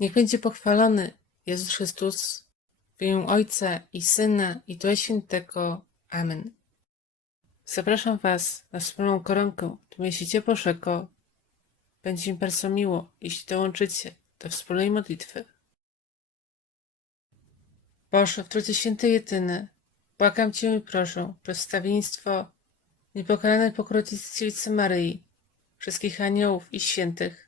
Niech będzie pochwalony Jezus Chrystus w imię Ojca i Syna i Ducha Świętego. Amen. Zapraszam Was na wspólną koronkę w mieście Bożego. Będzie mi bardzo miło, jeśli dołączycie do wspólnej modlitwy. Boże, w Trójcy Święty Jedyny, błagam Cię i proszę, przedstawieństwo niepokalanej pokrowicy Dziewicy Maryi, wszystkich aniołów i świętych,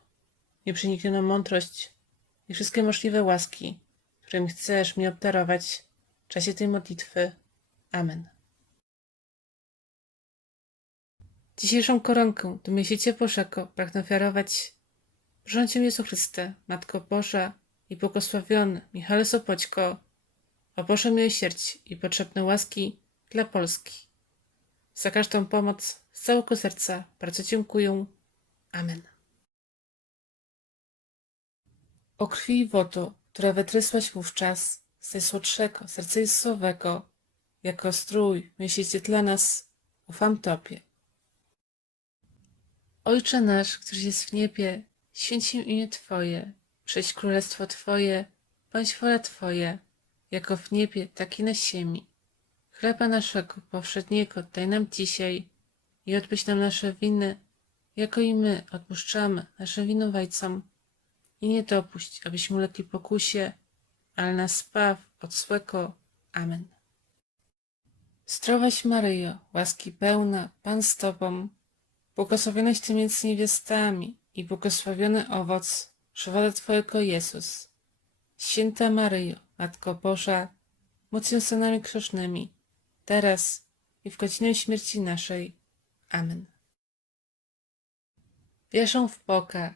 nieprzeniknioną mądrość i wszystkie możliwe łaski, którym chcesz mi obdarować w czasie tej modlitwy. Amen. Dzisiejszą koronkę do miesięcia Bożego pragnę ofiarować Bożącią Jezu Chryste, Matko Boża i błogosławiony Michale Sopoćko, o Boże miłosierdzie i potrzebne łaski dla Polski. Za każdą pomoc z całego serca bardzo dziękuję. Amen. O krwi i wodo, która wytrysłaś wówczas z najsłodszego serca Jezusowego, jako strój miesięcie dla nas, ufam Tobie. Ojcze nasz, któryś jest w niebie, święć się imię Twoje, przyjdź królestwo Twoje, bądź wola Twoja, jako w niebie, tak i na ziemi. Chleba naszego powszedniego daj nam dzisiaj i odpuść nam nasze winy, jako i my odpuszczamy naszym winowajcom. I nie dopuść, abyśmy ulegli pokusie, ale nas zbaw od złego. Amen. Zdrowaś Maryjo, łaski pełna, Pan z Tobą, błogosławionaś Ty między niewiastami i błogosławiony owoc żywota Twojego Jezus. Święta Maryjo, Matko Boża, się za nami teraz i w godzinę śmierci naszej. Amen. Wierzę w Boga,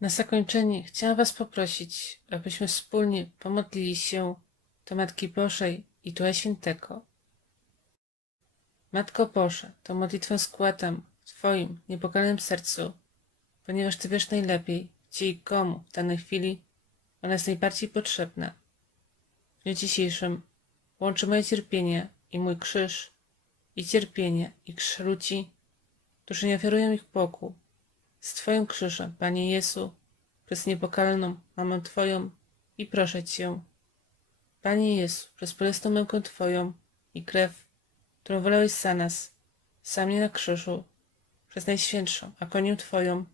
Na zakończenie chciałam Was poprosić, abyśmy wspólnie pomodlili się do Matki Bożej i Ducha Świętego. Matko Boża, tą modlitwę składam w Twoim niepokalanym sercu, ponieważ Ty wiesz najlepiej, gdzie i komu w danej chwili ona jest najbardziej potrzebna. W dniu dzisiejszym łączy moje cierpienie i mój krzyż, i cierpienie, i krzyż ludzi, którzy nie ofiarują ich Bogu, z Twoim krzyżem, Panie Jezu, przez niepokalną Mamę Twoją i proszę Cię, Panie Jezu, przez bolesną mękę Twoją i krew, którą wolałeś za nas, sam mnie na krzyżu, przez Najświętszą agonię Twoją,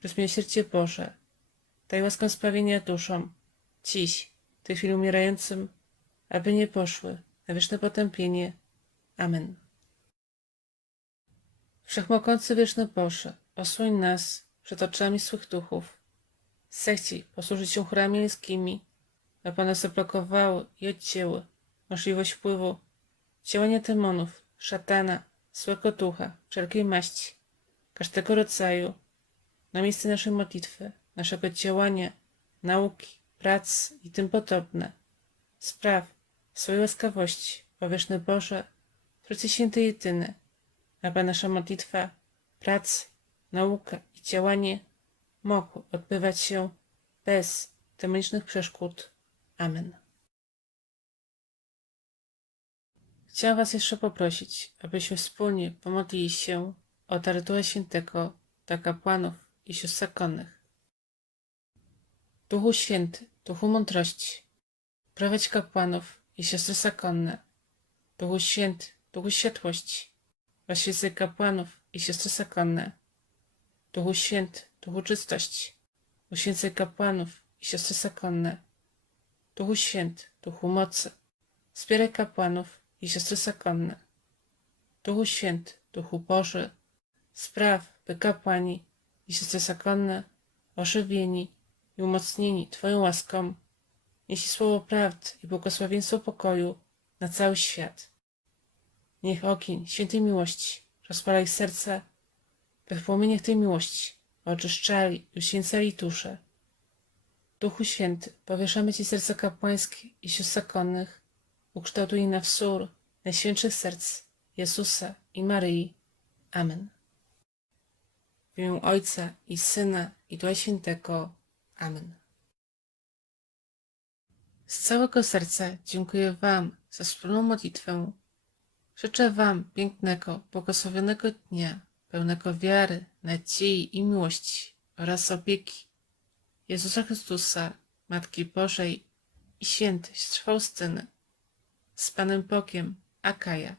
przez miłosierdzie Boże, daj łaskę sprawienia duszom, dziś, w tej chwili umierającym, aby nie poszły na wieczne potępienie. Amen. Wszechmogący wieczny Boże, osłoń nas przed oczami swych duchów. Zechciej posłużyć się chórami ludzkimi, aby one zablokowały i odcięły możliwość wpływu działania demonów, szatana, złego ducha, wszelkiej maści, każdego rodzaju, na miejsce naszej modlitwy, naszego działania, nauki, prac i tym podobne. Spraw swojej łaskawości, o wieczny Boże, Trójcy Święty Jedyny, aby nasza modlitwa, praca, nauka i działanie mogły odbywać się bez demonicznych przeszkód. Amen. Chciałam Was jeszcze poprosić, abyśmy wspólnie pomodlili się o Ducha Świętego dla kapłanów i sióstr zakonnych. Duchu Święty, Duchu Mądrości, prowadź kapłanów i siostry zakonne. Duchu Święty, Duchu Światłości, oświecaj kapłanów i siostry zakonne. Duchu Święty, Duchu Czystości, uświęcaj kapłanów i siostry zakonne. Duchu Święty, Duchu Mocy, wspieraj kapłanów i siostry zakonne. Duchu Święty, Duchu Boży, spraw, by kapłani i siostry zakonne, ożywieni i umocnieni Twoją łaską, nieśli słowo prawdy i błogosławieństwo pokoju na cały świat. Niech ogień świętej miłości rozpala ich serca, by w płomieniach tej miłości oczyszczali uświęcali dusze. Duchu Święty, powieszamy Ci serca kapłańskie i sióstr zakonnych, ukształtuj na wzór najświętszych serc Jezusa i Maryi. Amen. W imię Ojca i Syna i Ducha Świętego. Amen. Z całego serca dziękuję Wam za wspólną modlitwę. Życzę Wam pięknego, błogosławionego dnia, pełnego wiary, nadziei i miłości oraz opieki Jezusa Chrystusa, Matki Bożej i świętej Faustyny. Z Panem Bogiem, Akaja.